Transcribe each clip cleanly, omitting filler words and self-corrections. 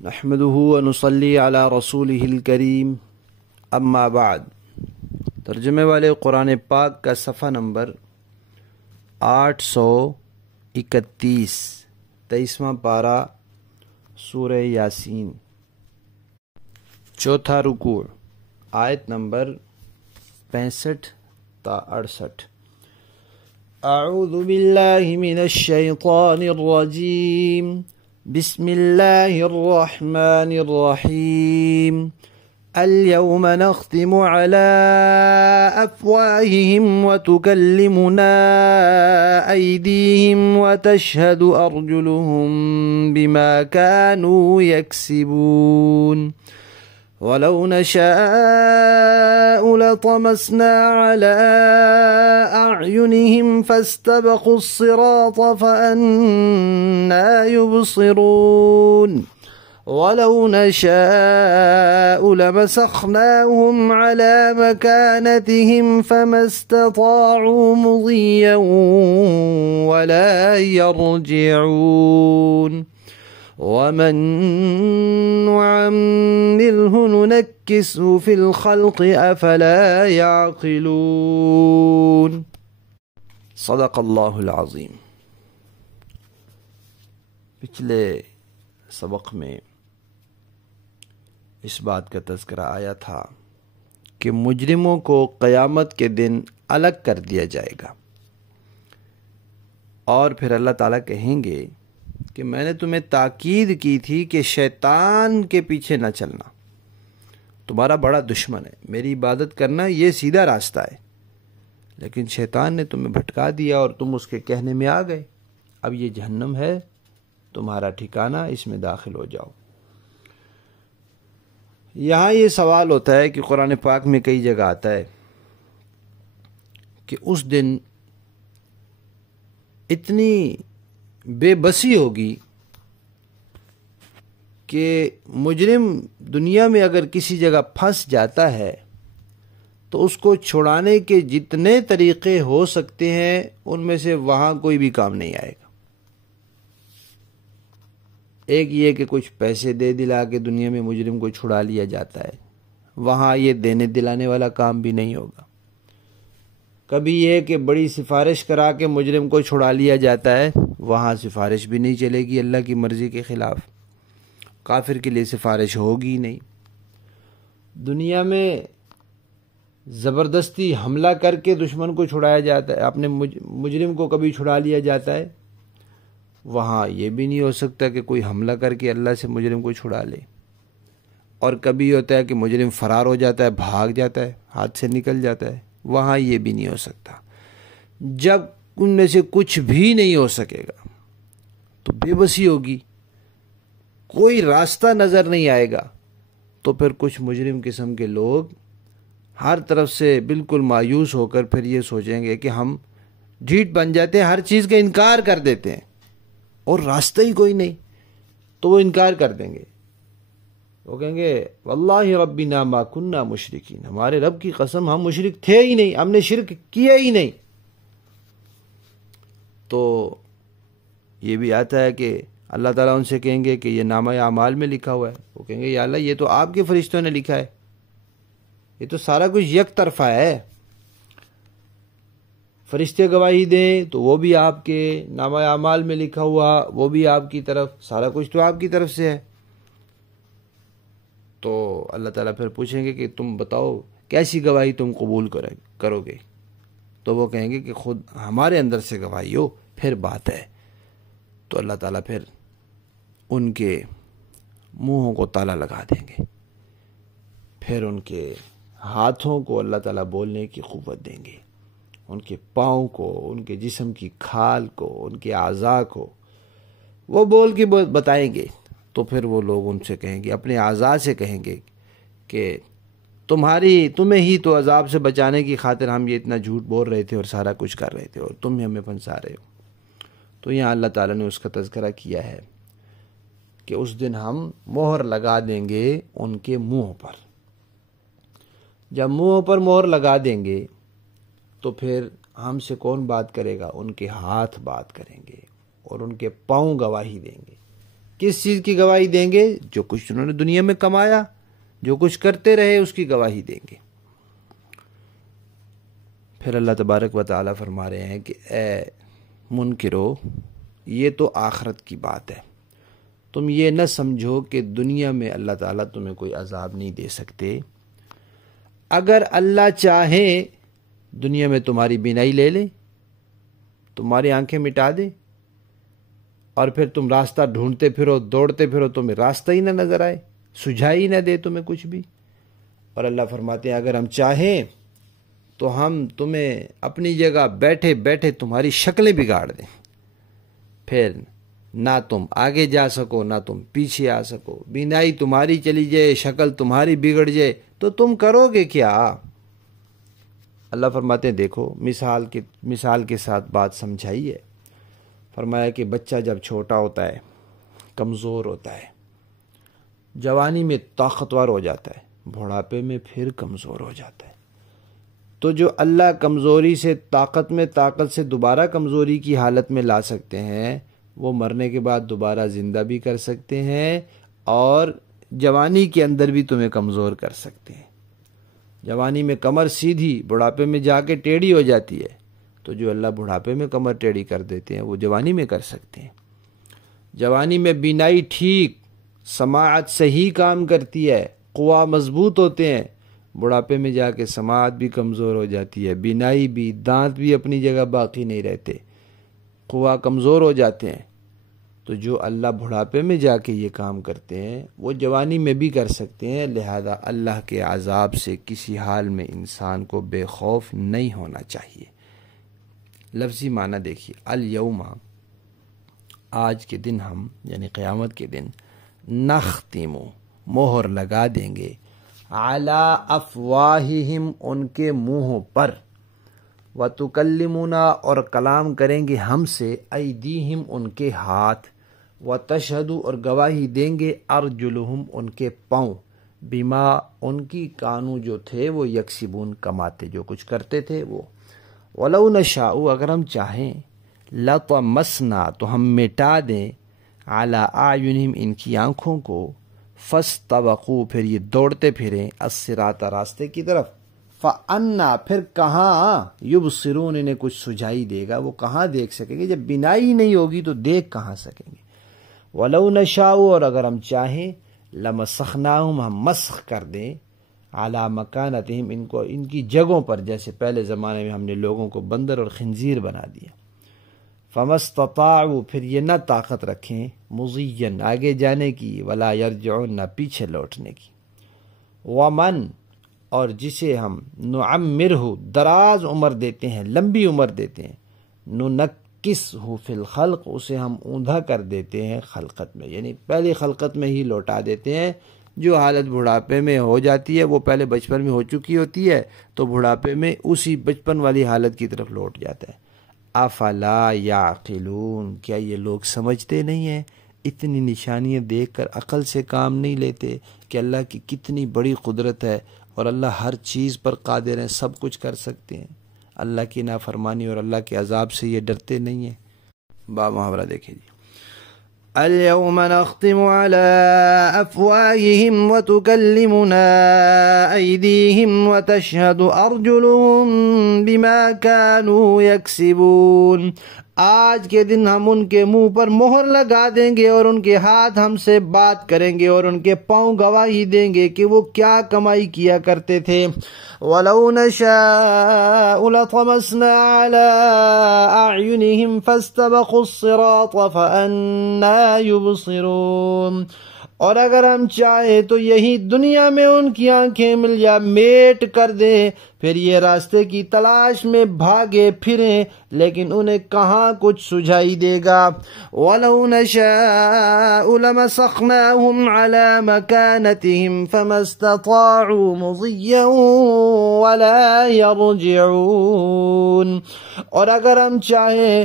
نحمده ونصلي على رسوله الکریم اما بعد۔ ترجمے والے قرآن پاک کا صفحہ نمبر 831، 23واں پارہ سورہ یاسین، چوتھا رکوع، آیت نمبر 65 تا 68۔ اعوذ باللہ من الشیطان الرجیم، بسم اللہ الرحمن الرحیم۔ اليوم نختم على أفواههم وتكلمنا أيديهم وتشهد أرجلهم بما كانوا يكسبون ولو نشاء لطمسنا على أعينهم فاستبقوا الصراط فأنى يبصرون ولو نشاء لمسخناهم على مكانتهم فما استطاعوا مضيا ولا يرجعون ومن نعمره ننكسه في الخلق أفلا يعقلون۔ صدق اللہ العظیم۔ پچھلے سبق میں اس بات کا تذکرہ آیا تھا کہ مجرموں کو قیامت کے دن الگ کر دیا جائے گا، اور پھر اللہ تعالیٰ کہیں گے کہ میں نے تمہیں تاکید کی تھی کہ شیطان کے پیچھے نہ چلنا، تمہارا بڑا دشمن ہے، میری عبادت کرنا یہ سیدھا راستہ ہے، لیکن شیطان نے تمہیں بھٹکا دیا اور تم اس کے کہنے میں آ گئے، اب یہ جہنم ہے تمہارا ٹھکانہ، اس میں داخل ہو جاؤ۔ یہاں یہ سوال ہوتا ہے کہ قرآن پاک میں کئی جگہ آتا ہے کہ اس دن اتنی بے بسی ہوگی کہ مجرم دنیا میں اگر کسی جگہ پھنس جاتا ہے تو اس کو چھڑانے کے جتنے طریقے ہو سکتے ہیں ان میں سے وہاں کوئی بھی کام نہیں آئے گا۔ ایک یہ کہ کچھ پیسے دے دلا کے دنیا میں مجرم کو چھڑا لیا جاتا ہے، وہاں یہ دینے دلانے والا کام بھی نہیں ہوگا۔ کبھی یہ کہ بڑی سفارش کرا کے مجرم کو چھڑا لیا جاتا ہے، وہاں سفارش بھی نہیں چلے گی، اللہ کی مرضی کے خلاف، کافر کے لیے سفارش ہوگی نہیں۔ دنیا میں زبردستی حملہ کر کے دشمن کو چھڑایا جاتا ہے، اپنے مجرم کو کبھی چھڑا لیا جاتا ہے، وہاں یہ بھی نہیں ہو سکتا کہ کوئی حملہ کر کے اللہ سے مجرم کو چھڑا لے۔ اور کبھی ہوتا ہے کہ مجرم فرار ہو جاتا ہے، بھاگ جاتا ہے، ہاتھ سے نکل جاتا ہے، وہاں یہ بھی نہیں ہو سکتا۔ جب ان میں سے کچھ بھی نہیں ہو سکے گا تو بے بسی ہوگی، کوئی راستہ نظر نہیں آئے گا، تو پھر کچھ مجرم قسم کے لوگ ہر طرف سے بالکل مایوس ہو کر پھر یہ سوچیں گے کہ ہم ڈھیٹ بن جاتے ہیں، ہر چیز کا انکار کر دیتے ہیں، اور راستہ ہی کوئی نہیں تو وہ انکار کر دیں گے۔ وہ کہیں گے واللہ ربنا ما کننا مشرکین، ہمارے رب کی قسم ہم مشرک تھے ہی نہیں، ہم نے شرک کیا ہی نہیں۔ تو یہ بھی آتا ہے کہ اللہ تعالیٰ ان سے کہیں گے کہ یہ نامہ اعمال میں لکھا ہوا ہے، وہ کہیں گے یا اللہ یہ تو آپ کے فرشتوں نے لکھا ہے، یہ تو سارا کچھ یک طرفہ ہے، فرشتے گواہی دیں تو وہ بھی آپ کے، نامہ اعمال میں لکھا ہوا وہ بھی آپ کی طرف، سارا کچھ تو آپ کی طرف سے ہے۔ تو اللہ تعالیٰ پھر پوچھیں گے کہ تم بتاؤ کیسی گواہی تم قبول کرو گے؟ تو وہ کہیں گے کہ خود ہمارے اندر سے گواہی ہو پھر بات ہے۔ تو اللہ تعالیٰ پھر ان کے منہوں کو تالا لگا دیں گے، پھر ان کے ہاتھوں کو اللہ تعالیٰ بولنے کی قوت دیں گے، ان کے پاؤں کو، ان کے جسم کی کھال کو، ان کے اعضاء کو وہ بول کے بتائیں گے۔ تو پھر وہ لوگ ان سے کہیں گے، اپنے اعضاء سے کہیں گے کہ تمہیں ہی تو عذاب سے بچانے کی خاطر ہم یہ اتنا جھوٹ بول رہے تھے اور سارا کچھ کر رہے تھے، اور تم ہی ہمیں پھنسا رہے ہو۔ تو یہاں اللہ تعالیٰ نے اس کا تذکرہ کیا ہے کہ اس دن ہم مہر لگا دیں گے ان کے منہوں پر۔ جب منہوں پر مہر لگا دیں گے تو پھر ہم سے کون بات کرے گا؟ ان کے ہاتھ بات کریں گے اور ان کے پاؤں گواہی دیں گے، کس چیز کی گواہی دیں گے؟ جو کچھ انہوں نے دنیا میں کمایا، جو کچھ کرتے رہے اس کی گواہی دیں گے۔ پھر اللہ تبارک و تعالیٰ فرما رہے ہیں کہ اے منکرو، یہ تو آخرت کی بات ہے، تم یہ نہ سمجھو کہ دنیا میں اللہ تعالیٰ تمہیں کوئی عذاب نہیں دے سکتے۔ اگر اللہ چاہے دنیا میں تمہاری بینائی لے لے، تمہاری آنکھیں مٹا دے، اور پھر تم راستہ ڈھونڈتے پھرو، دوڑتے پھرو، تمہیں راستہ ہی نہ نظر آئے، سجھائی نہ دے تمہیں کچھ بھی۔ اور اللہ فرماتے ہیں اگر ہم چاہیں تو ہم تمہیں اپنی جگہ بیٹھے بیٹھے تمہاری شکلیں بگاڑ دیں، پھر نہ تم آگے جا سکو نہ تم پیچھے آ سکو، بینائی تمہاری چلی جائے، شکل تمہاری بگڑ جائے، تو تم کرو گے کیا؟ اللہ فرماتے ہیں دیکھو مثال کے ساتھ بات سمجھائی ہے۔ فرمایا کہ بچہ جب چھوٹا ہوتا ہے، کمزور ہوتا ہے، جوانی میں طاقتور ہو جاتا ہے، بڑھاپے میں پھر کمزور ہو جاتا ہے۔ تو جو اللہ کمزوری سے طاقت سے دوبارہ کمزوری کی حالت میں لا سکتے ہیں، وہ مرنے کے بعد دوبارہ زندہ بھی کر سکتے ہیں، اور جوانی کے اندر بھی تمہیں کمزور کر سکتے ہیں۔ جوانی میں کمر سیدھی، بڑھاپے میں جا کے ٹیڑھی ہو جاتی ہے، تو جو اللہ بڑھاپے میں کمر ٹیڑھی کر دیتے ہیں وہ جوانی میں کر سکتے ہیں۔ جوانی میں بینائی ٹھیک، سماعت صحیح کام کرتی ہے، قوا مضبوط ہوتے ہیں، بڑھاپے میں جا کے سماعت بھی کمزور ہو جاتی ہے، بینائی بھی، دانت بھی اپنی جگہ باقی نہیں رہتے، قوا کمزور ہو جاتے ہیں۔ تو جو اللہ بڑھاپے میں جا کے یہ کام کرتے ہیں وہ جوانی میں بھی کر سکتے ہیں، لہذا اللہ کے عذاب سے کسی حال میں انسان کو بے خوف نہیں ہونا چاہیے۔ لفظی معنی دیکھیے، الیوم، آج کے دن ہم یعنی قیامت کے دن، نختم، مہر لگا دیں گے، علی افواہہم، ان کے منہوں پر، وتکلمنا، اور کلام کریں گے ہم سے، ایدیہم، ان کے ہاتھ، وتشہد، اور گواہی دیں گے، ارجلہم، ان کے پاؤں، بما، ان کی کانوں جو تھے وہ یکسبون، کماتے، جو کچھ کرتے تھے وہ۔ وَلَوْ نَشَاءُ، اگر ہم چاہیں، لَطَمَسْنَا، تو ہم مٹا دیں، عَلَىٰ أَعْيُنِهِمْ، ان کی آنکھوں کو، فَاسْتَبَقُوا، پھر یہ دوڑتے پھریں، الصِّرَاطَ، راستے کی طرف، فَأَنَّا، پھر کہاں، يُبْصِرُونَ، انہیں کچھ سجائی دے گا، وہ کہاں دیکھ سکیں گے؟ جب بینائی نہیں ہوگی تو دیکھ کہاں سکیں گے؟ وَلَوْ نَشَاءُ، اور اگر ہم چاہیں، لَمَسَخْنَاهُمْ، ہم مسخ کر دیں، عَلَىٰ مَكَانَتِهِمْ، ان کو ان کی جگہوں پر، جیسے پہلے زمانے میں ہم نے لوگوں کو بندر اور خنزیر بنا دیا۔ فَمَا اسْتَطَاعُوا، پھر یہ نہ طاقت رکھیں، مُضِيًّا، آگے جانے کی، وَلَا يَرْجِعُونَ، نہ پیچھے لوٹنے کی۔ وَمَن، اور جسے ہم نُعَمِّرْهُ، دراز عمر دیتے ہیں، لمبی عمر دیتے ہیں، نُنَكِّسْهُ فِي الْخَلْقِ، اسے ہم اوندھا کر دیتے ہیں خلقت میں، یعنی پہلی خلقت میں ہی لوٹا دیتے ہیں۔ جو حالت بڑھاپے میں ہو جاتی ہے وہ پہلے بچپن میں ہو چکی ہوتی ہے، تو بڑھاپے میں اسی بچپن والی حالت کی طرف لوٹ جاتا ہے۔ افلا یعقلون، کیا یہ لوگ سمجھتے نہیں ہیں؟ اتنی نشانیاں دیکھ کر عقل سے کام نہیں لیتے کہ اللہ کی کتنی بڑی قدرت ہے، اور اللہ ہر چیز پر قادر ہیں، سب کچھ کر سکتے ہیں۔ اللہ کی نافرمانی اور اللہ کے عذاب سے یہ ڈرتے نہیں ہیں۔ با محاورہ دیکھیں جی، اليوم نختم على أفواههم وتكلمنا أيديهم وتشهد أرجلهم بما كانوا يكسبون، آج کے دن ہم ان کے منہ پر مہر لگا دیں گے، اور ان کے ہاتھ ہم سے بات کریں گے، اور ان کے پاؤں گواہی دیں گے کہ وہ کیا کمائی کیا کرتے تھے۔ وَلَوْ نَشَاءُ لَطَمَسْنَا عَلَىٰ أَعْيُنِهِمْ فَاسْتَبَقُوا الصِّرَاطَ فَأَنَّىٰ يُبْصِرُونَ، اور اگر ہم چاہیں تو یہی دنیا میں ان کی آنکھیں مل یا میٹ کر دیں، پھر یہ راستے کی تلاش میں بھاگے پھریں، لیکن انہیں کہاں کچھ سجائی دے گا۔ وَلَوْ نَشَاءُ لَمَسَخْنَاهُمْ عَلَىٰ مَكَانَتِهِمْ فَمَا اسْتَطَاعُوا مُضِيًّا وَلَا يَرْجِعُونَ، اور اگر ہم چاہیں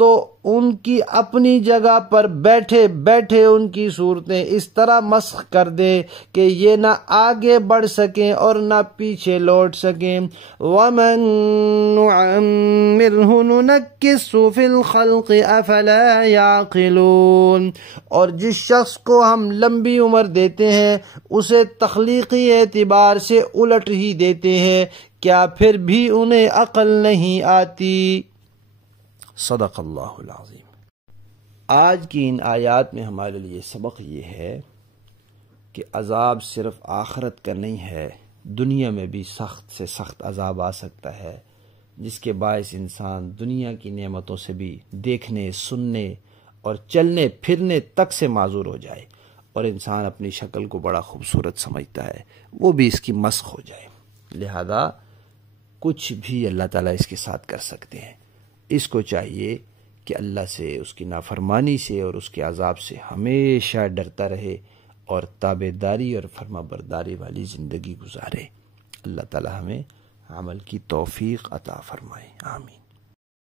تو ان کی اپنی جگہ پر بیٹھے بیٹھے ان کی صورتیں اس طرح مسخ کر دے کہ یہ نہ آگے بڑھ سکیں اور نہ پیچھے لوٹ سکیں۔ وَمَن نُعَمِّرْهُ نُنَكِّسْهُ فِي الْخَلْقِ أَفَلَا يَعْقِلُونَ، اور جس شخص کو ہم لمبی عمر دیتے ہیں اسے تخلیقی اعتبار سے الٹ ہی دیتے ہیں، کیا پھر بھی انہیں عقل نہیں آتی؟ صدق اللہ العظیم۔ آج کی ان آیات میں ہمارے لیے سبق یہ ہے کہ عذاب صرف آخرت کا نہیں ہے، دنیا میں بھی سخت سے سخت عذاب آ سکتا ہے، جس کے باعث انسان دنیا کی نعمتوں سے بھی دیکھنے، سننے اور چلنے پھرنے تک سے معذور ہو جائے، اور انسان اپنی شکل کو بڑا خوبصورت سمجھتا ہے، وہ بھی اس کی مسخ ہو جائے۔ لہذا کچھ بھی اللہ تعالیٰ اس کے ساتھ کر سکتے ہیں۔ اس کو چاہیے کہ اللہ سے، اس کی نافرمانی سے اور اس کے عذاب سے ہمیشہ ڈرتا رہے اور تابعداری اور فرما برداری والی زندگی گزارے۔ اللہ تعالیٰ ہمیں عمل کی توفیق عطا فرمائے، آمین۔